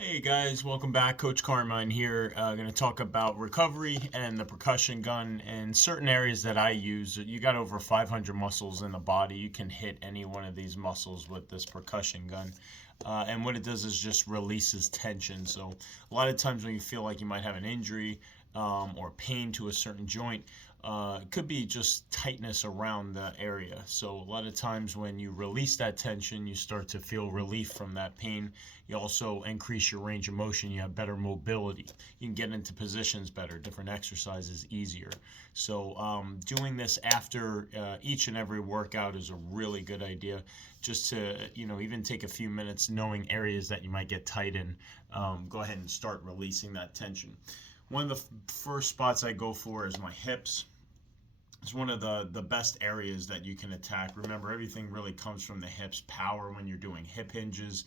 Hey guys, welcome back. Coach Carmine here. Going to talk about recovery and the percussion gun and certain areas that I use. You got over 500 muscles in the body. You can hit any one of these muscles with this percussion gun. And what it does is just releases tension. So a lot of times when you feel like you might have an injury or pain to a certain joint, it could be just tightness around the area. So a lot of times when you release that tension, you start to feel relief from that pain. You also increase your range of motion. You have better mobility. You can get into positions better, different exercises easier. So doing this after each and every workout is a really good idea. Just to, even take a few minutes knowing areas that you might get tight in, go ahead and start releasing that tension. One of the first spots I go for is my hips. It's one of the best areas that you can attack. Remember, everything really comes from the hips. Power when you're doing hip hinges,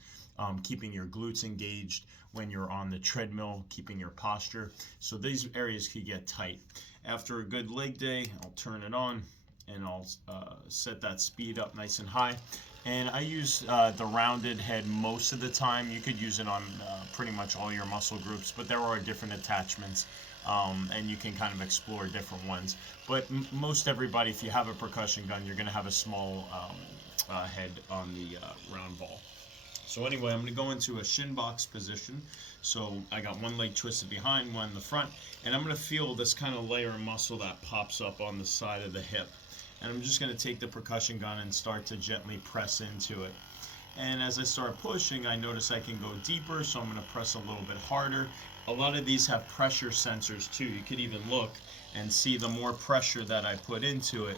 keeping your glutes engaged when you're on the treadmill, keeping your posture. So these areas could get tight. After a good leg day, I'll turn it on and I'll set that speed up nice and high. And I use the rounded head most of the time. You could use it on pretty much all your muscle groups, but there are different attachments, and you can kind of explore different ones. But most everybody, if you have a percussion gun, you're going to have a small head on the round ball. So anyway, I'm going to go into a shin box position. So I got one leg twisted behind, one in the front, and I'm going to feel this kind of layer of muscle that pops up on the side of the hip. And I'm just going to take the percussion gun and start to gently press into it. And as I start pushing, I notice I can go deeper, so I'm going to press a little bit harder. A lot of these have pressure sensors too. You could even look and see the more pressure that I put into it,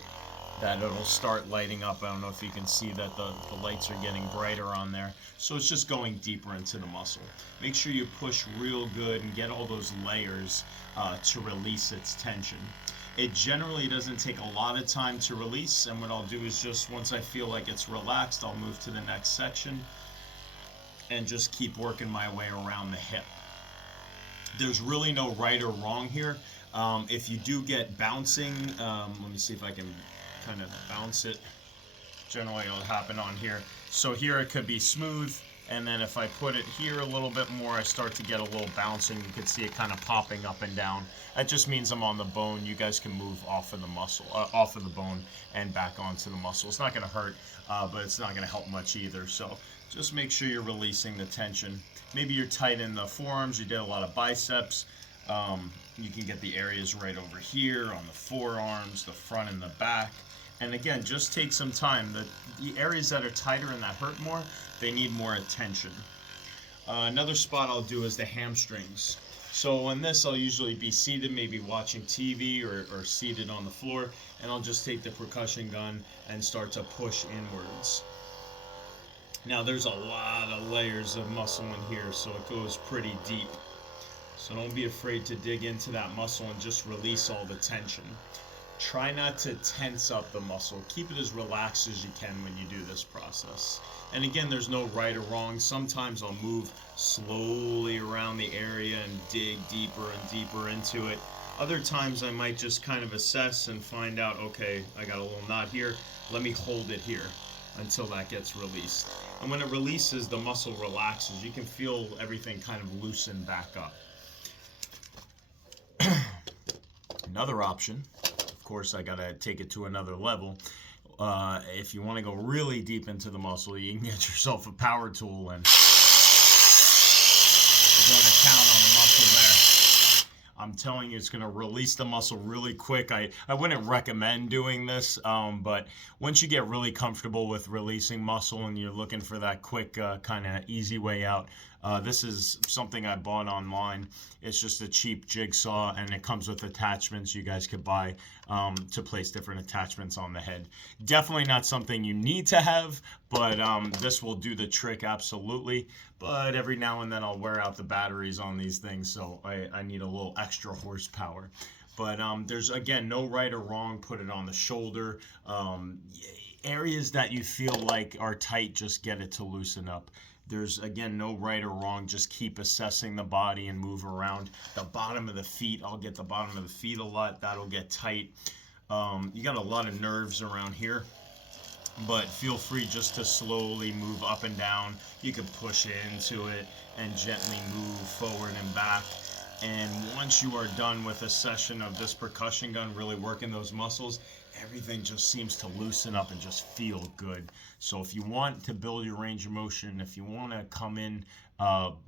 that it'll start lighting up. I don't know if you can see that the lights are getting brighter on there. So it's just going deeper into the muscle. Make sure you push real good and get all those layers to release its tension. It generally doesn't take a lot of time to release, and what I'll do is just once I feel like it's relaxed, I'll move to the next section and just keep working my way around the hip. There's really no right or wrong here. If you do get bouncing, let me see if I can kind of bounce it. Generally it'll happen on here. So here it could be smooth, and then if I put it here a little bit more, I start to get a little bouncing. You can see it kind of popping up and down. That just means I'm on the bone. You guys can move off of the muscle, off of the bone and back onto the muscle. It's not going to hurt, but it's not going to help much either. So just make sure you're releasing the tension. Maybe you're tight in the forearms. You did a lot of biceps. You can get the areas right over here on the forearms, the front and the back. And again, just take some time. The areas that are tighter and that hurt more, they need more attention. Another spot I'll do is the hamstrings. So in this, I'll usually be seated, maybe watching TV or seated on the floor, and I'll just take the percussion gun and start to push inwards. Now there's a lot of layers of muscle in here, so it goes pretty deep. So don't be afraid to dig into that muscle and just release all the tension. Try not to tense up the muscle. Keep it as relaxed as you can when you do this process. And again, there's no right or wrong. Sometimes I'll move slowly around the area and dig deeper and deeper into it. Other times I might just kind of assess and find out, okay, I got a little knot here. Let me hold it here until that gets released. And when it releases, the muscle relaxes. You can feel everything kind of loosen back up. Another option, of course, I gotta take it to another level. If you want to go really deep into the muscle, you can get yourself a power tool and you're going to count on the muscle there. I'm telling you, it's going to release the muscle really quick. I wouldn't recommend doing this, but once you get really comfortable with releasing muscle and you're looking for that quick kind of easy way out, this is something I bought online. It's just a cheap jigsaw, and it comes with attachments you guys could buy to place different attachments on the head. Definitely not something you need to have, but this will do the trick absolutely. But every now and then I'll wear out the batteries on these things, so I need a little extra horsepower. But there's, again, no right or wrong. Put it on the shoulder. Areas that you feel like are tight, just get it to loosen up. There's, again, no right or wrong. Just keep assessing the body and move around. The bottom of the feet, I'll get the bottom of the feet a lot. That'll get tight. You got a lot of nerves around here. but feel free just to slowly move up and down. You can push into it and gently move forward and back. And once you are done with a session of this percussion gun, really working those muscles, everything just seems to loosen up and just feel good. So if you want to build your range of motion, if you want to come in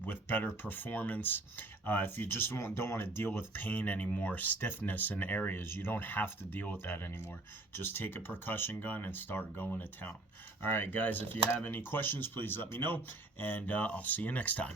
with better performance, if you just don't want to deal with pain anymore, stiffness in areas, you don't have to deal with that anymore. Just take a percussion gun and start going to town. All right, guys, if you have any questions, please let me know, and I'll see you next time.